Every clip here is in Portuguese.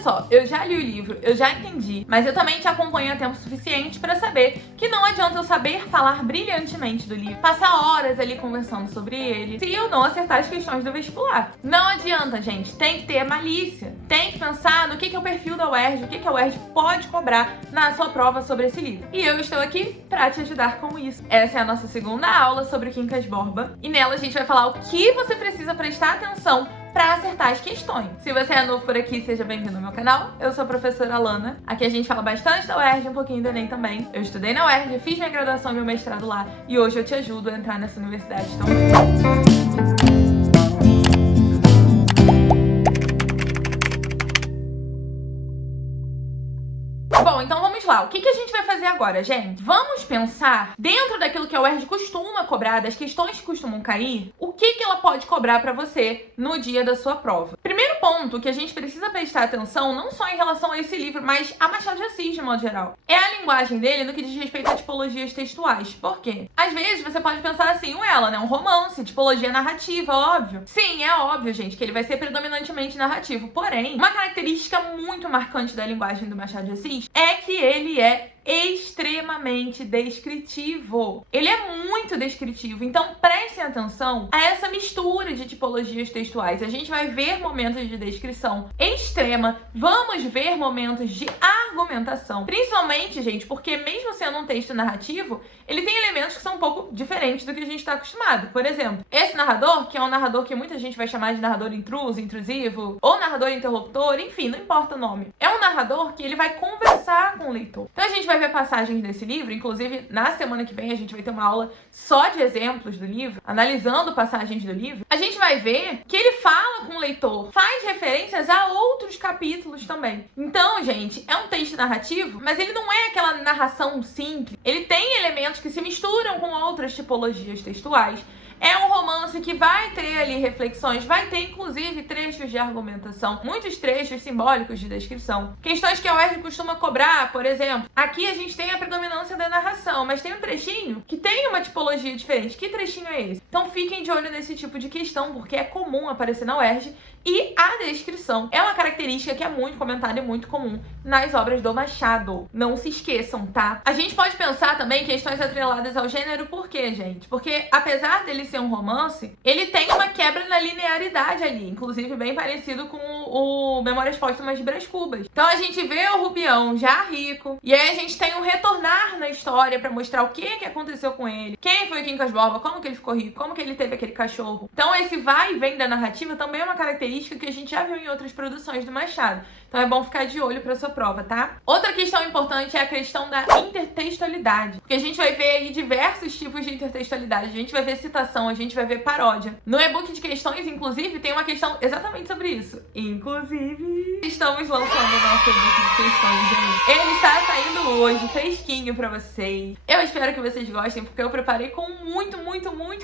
só, eu já li o livro, eu já entendi, mas eu também te acompanho há tempo suficiente pra saber que não adianta eu saber falar brilhantemente do livro, passar horas ali conversando sobre ele, se eu não acertar as questões do vestibular. Não adianta, gente, tem que ter malícia, tem que pensar no que é o perfil da UERJ, o que a UERJ pode cobrar na sua prova sobre esse livro. E eu estou aqui pra te ajudar com isso. Essa é a nossa segunda aula sobre o Quincas Borba, e nela a gente vai falar o que você precisa prestar atenção para acertar as questões. Se você é novo por aqui, seja bem-vindo ao meu canal. Eu sou a professora Lana. Aqui a gente fala bastante da UERJ, um pouquinho do Enem também. Eu estudei na UERJ, fiz minha graduação e meu mestrado lá, e hoje eu te ajudo a entrar nessa universidade também. Bom, então vamos lá. O que a gente vai fazer agora, gente? Vamos pensar, dentro daquilo que a UERJ costuma cobrar, das questões que costumam cair, o que ela pode cobrar pra você no dia da sua prova. Primeiro ponto que a gente precisa prestar atenção, não só em relação a esse livro, mas a Machado de Assis, de modo geral, é a linguagem dele no que diz respeito a tipologias textuais. Por quê? Às vezes você pode pensar assim, ela, né? Um romance, tipologia narrativa, óbvio. Sim, é óbvio, gente, que ele vai ser predominantemente narrativo. Porém, uma característica muito marcante da linguagem do Machado de Assis é que ele é extremamente descritivo. Ele é muito descritivo, então prestem atenção a essa mistura de tipologias textuais. A gente vai ver momentos de descrição extrema, vamos ver momentos de argumentação, principalmente, gente, porque mesmo sendo um texto narrativo, ele tem elementos que são um pouco diferentes do que a gente está acostumado. Por exemplo, esse narrador, que é um narrador que muita gente vai chamar de narrador intruso, intrusivo, ou narrador interlocutor, enfim, não importa o nome. É um narrador que ele vai conversar com o leitor. Então a gente vai ver passagens desse livro, inclusive na semana que vem a gente vai ter uma aula só de exemplos do livro, analisando passagens do livro. A gente vai ver que ele fala com o leitor, faz referências a outros capítulos também. Então, gente, é um texto narrativo, mas ele não é aquela narração simples. Ele tem elementos que se misturam com outras tipologias textuais. É um romance que vai ter ali reflexões, vai ter inclusive trechos de argumentação, muitos trechos simbólicos de descrição. Questões que a UERJ costuma cobrar, por exemplo, aqui a gente tem a predominância da narração, mas tem um trechinho que tem uma tipologia diferente. Que trechinho é esse? Então fiquem de olho nesse tipo de questão, porque é comum aparecer na UERJ. E a descrição é uma característica que é muito comentada e muito comum nas obras do Machado. Não se esqueçam, tá? A gente pode pensar também questões atreladas ao gênero, por quê, gente? Porque apesar dele ser um romance, ele tem uma quebra na linearidade ali, inclusive bem parecido com o Memórias Póstumas de Brás Cubas. Então a gente vê o Rubião já rico, e aí a gente tem um retornar na história pra mostrar o que aconteceu com ele, quem foi o Quincas Borba, como que ele ficou rico, como que ele teve aquele cachorro. Então esse vai e vem da narrativa também é uma característica que a gente já viu em outras produções do Machado. Então é bom ficar de olho para sua prova, tá? Outra questão importante é a questão da intertextualidade, porque a gente vai ver aí diversos tipos de intertextualidade. A gente vai ver citação, a gente vai ver paródia. No e-book de questões, inclusive, tem uma questão exatamente sobre isso. Inclusive, estamos lançando o nosso e-book de questões, gente. Ele está saindo hoje, fresquinho para vocês. Eu espero que vocês gostem, porque eu preparei com muito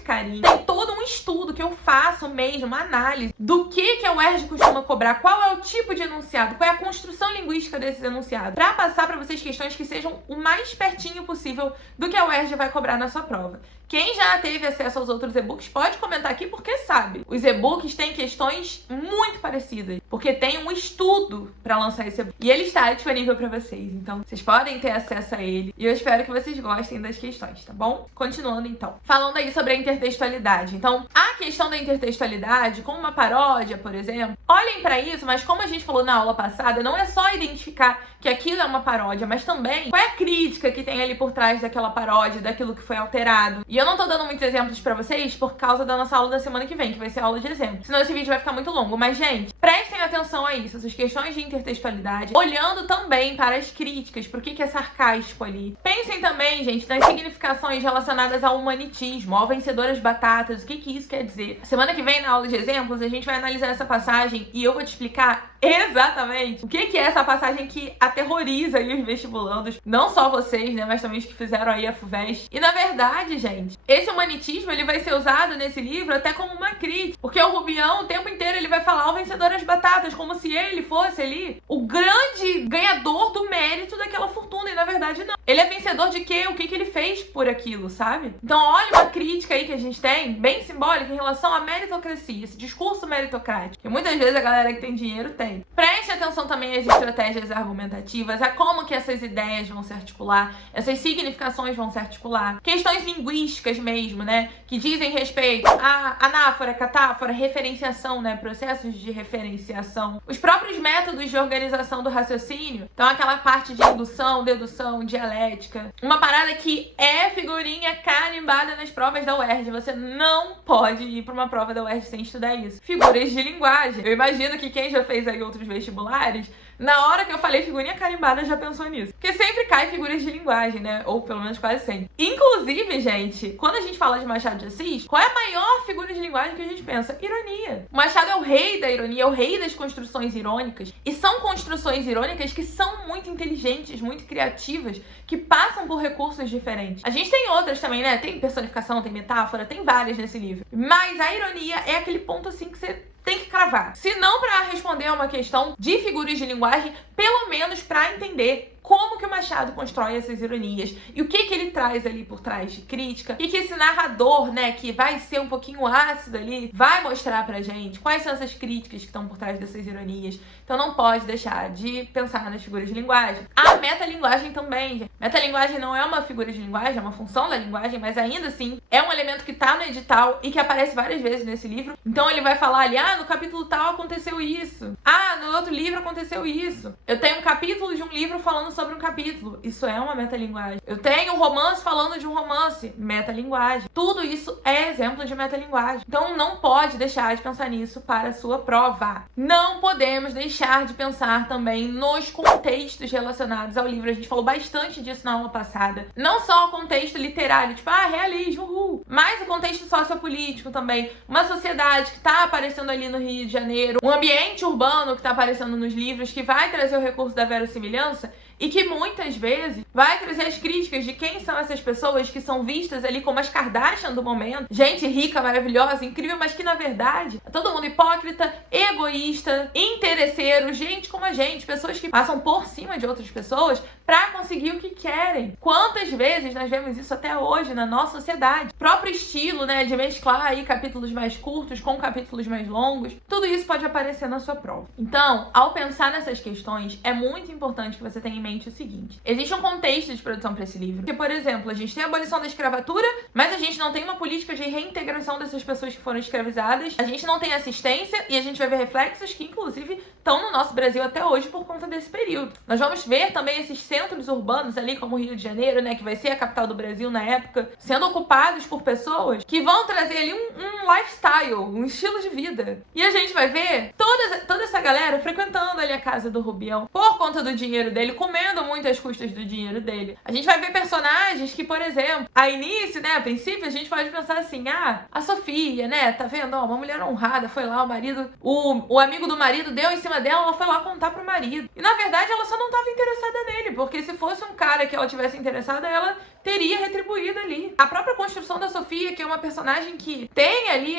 carinho. Tem todo um estudo que eu faço mesmo, uma análise do que a UERJ costuma cobrar, qual é o tipo de enunciado, qual é a construção linguística desses enunciados, para passar para vocês questões que sejam o mais pertinho possível do que a UERJ vai cobrar na sua prova. Quem já teve acesso aos outros e-books pode comentar aqui, porque sabe, os e-books têm questões muito parecidas, porque tem um estudo para lançar esse e-book e ele está disponível para vocês, então vocês podem ter acesso a ele e eu espero que vocês gostem das questões, tá bom? Continuando então, falando aí sobre a intertextualidade. Então, a questão da intertextualidade, com uma paródia, por exemplo, olhem para isso, mas como a gente falou na aula passada, não é só identificar que aquilo é uma paródia, mas também qual é a crítica que tem ali por trás daquela paródia, daquilo que foi alterado. E eu não tô dando muitos exemplos pra vocês por causa da nossa aula da semana que vem, que vai ser a aula de exemplo. Senão esse vídeo vai ficar muito longo. Mas, gente, prestem atenção a isso, essas questões de intertextualidade, olhando também para as críticas, pro que é sarcástico ali. Pensem também, gente, nas significações relacionadas ao humanitismo, ao vencedoras batatas, o que isso quer dizer. Semana que vem, na aula de exemplos, a gente vai analisar essa passagem e eu vou te explicar exatamente o que é essa passagem que aterroriza aí os vestibulandos, não só vocês, né, mas também os que fizeram aí a FUVEST. E na verdade, gente, esse humanitismo ele vai ser usado nesse livro até como uma crítica, porque o Rubião o tempo inteiro ele vai falar o vencedor das batatas, como se ele fosse ali o grande ganhador do mérito daquela fortuna, e na verdade não. Ele é vencedor de quê? O que ele fez por aquilo, sabe? Então olha uma crítica aí que a gente tem, bem simbólica, em relação à meritocracia, esse discurso meritocrático, que muitas vezes a galera que tem dinheiro tem. consegue. Preste atenção também às estratégias argumentativas, a como que essas ideias vão se articular, essas significações vão se articular. Questões linguísticas mesmo, né? Que dizem respeito a anáfora, catáfora, referenciação, né? Processos de referenciação. Os próprios métodos de organização do raciocínio. Então, aquela parte de indução, dedução, dialética. Uma parada que é figurinha carimbada nas provas da UERJ. Você não pode ir para uma prova da UERJ sem estudar isso. Figuras de linguagem. Eu imagino que quem já fez aí outros vestibulares, na hora que eu falei figurinha carimbada, já pensou nisso. Porque sempre cai figuras de linguagem, né? Ou pelo menos quase sempre. Inclusive, gente, quando a gente fala de Machado de Assis, qual é a maior figura de linguagem que a gente pensa? Ironia. O Machado é o rei da ironia, é o rei das construções irônicas. E são construções irônicas que são muito inteligentes, muito criativas, que passam por recursos diferentes. A gente tem outras também, né? Tem personificação, tem metáfora, tem várias nesse livro. Mas a ironia é aquele ponto assim que você tem que cravar. Se não para responder a uma questão de figuras de linguagem, pelo menos para entender como que o Machado constrói essas ironias e o que que ele traz ali por trás de crítica e que esse narrador, né, que vai ser um pouquinho ácido ali, vai mostrar pra gente quais são essas críticas que estão por trás dessas ironias. Então não pode deixar de pensar nas figuras de linguagem. A metalinguagem também, gente. Metalinguagem não é uma figura de linguagem, é uma função da linguagem, mas ainda assim é um elemento que tá no edital e que aparece várias vezes nesse livro. Então ele vai falar ali, no capítulo tal aconteceu isso. No outro livro aconteceu isso. Eu tenho um capítulo de um livro falando sobre um capítulo. Isso é uma metalinguagem. Eu tenho um romance falando de um romance. Metalinguagem. Tudo isso é exemplo de metalinguagem. Então não pode deixar de pensar nisso para a sua prova. Não podemos deixar de pensar também nos contextos relacionados ao livro. A gente falou bastante disso na aula passada. Não só o contexto literário, tipo, realismo, mas o contexto sociopolítico também. Uma sociedade que está aparecendo ali no Rio de Janeiro, um ambiente urbano que está aparecendo nos livros, que vai trazer o recurso da verossimilhança e que muitas vezes vai trazer as críticas de quem são essas pessoas que são vistas ali como as Kardashian do momento. Gente rica, maravilhosa, incrível, mas que na verdade é todo mundo hipócrita, egoísta, interesseiro, gente como a gente, pessoas que passam por cima de outras pessoas pra conseguir o que querem. Quantas vezes nós vemos isso até hoje na nossa sociedade? O próprio estilo, né, de mesclar aí capítulos mais curtos com capítulos mais longos, tudo isso pode aparecer na sua prova. Então, ao pensar nessas questões, é muito importante que você tenha em mente o seguinte: existe um contexto de produção para esse livro, que, por exemplo, a gente tem a abolição da escravatura, mas a gente não tem uma política de reintegração dessas pessoas que foram escravizadas, a gente não tem assistência e a gente vai ver reflexos que, inclusive, estão no nosso Brasil até hoje por conta desse período. Nós vamos ver também esses centros urbanos ali, como o Rio de Janeiro, né, que vai ser a capital do Brasil na época, sendo ocupados por pessoas que vão trazer ali um lifestyle, um estilo de vida. E a gente vai ver toda essa galera frequentando ali a casa do Rubião por conta do dinheiro dele, comendo muito às custas do dinheiro dele. A gente vai ver personagens que, por exemplo, a início, né, a princípio, a gente pode pensar assim, a Sofia, né, tá vendo? Uma mulher honrada, foi lá, o marido, o amigo do marido deu em cima dela, ela foi lá contar pro marido. E na verdade ela só não tava interessada nele, porque se fosse um cara que ela tivesse interessada, ela teria retribuído ali. A própria construção da Sofia, que é uma personagem que tem ali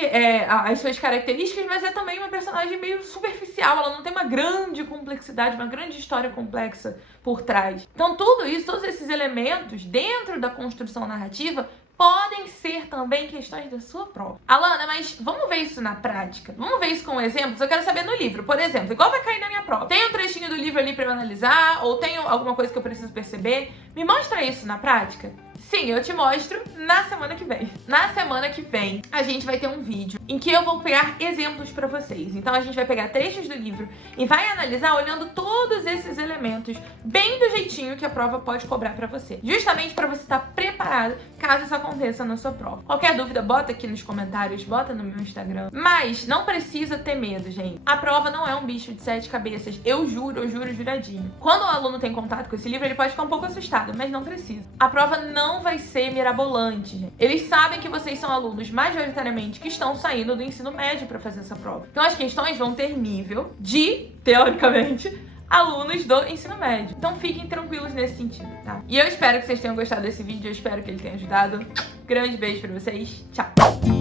as suas características, mas é também uma personagem meio superficial, ela não tem uma grande complexidade, uma grande história complexa por trás. Então tudo isso, todos esses elementos dentro da construção narrativa podem ser também questões da sua prova. Alana, mas vamos ver isso na prática? Vamos ver isso com exemplos? Eu quero saber no livro, por exemplo, igual vai cair na minha prova. Tem um trechinho do livro ali pra eu analisar, ou tem alguma coisa que eu preciso perceber? Me mostra isso na prática? Sim, eu te mostro na semana que vem. Na semana que vem, a gente vai ter um vídeo em que eu vou pegar exemplos pra vocês. Então a gente vai pegar trechos do livro e vai analisar olhando todos esses elementos bem do jeitinho que a prova pode cobrar pra você. Justamente pra você estar preparado caso isso aconteça na sua prova. Qualquer dúvida, bota aqui nos comentários, bota no meu Instagram. Mas não precisa ter medo, gente. A prova não é um bicho de 7 cabeças. Eu juro juradinho. Quando o aluno tem contato com esse livro, ele pode ficar um pouco assustado, mas não precisa. A prova não vai ser mirabolante, gente. Eles sabem que vocês são alunos majoritariamente que estão saindo do ensino médio para fazer essa prova. Então as questões vão ter nível de, teoricamente, alunos do ensino médio. Então fiquem tranquilos nesse sentido, tá? E eu espero que vocês tenham gostado desse vídeo, eu espero que ele tenha ajudado. Grande beijo pra vocês, tchau!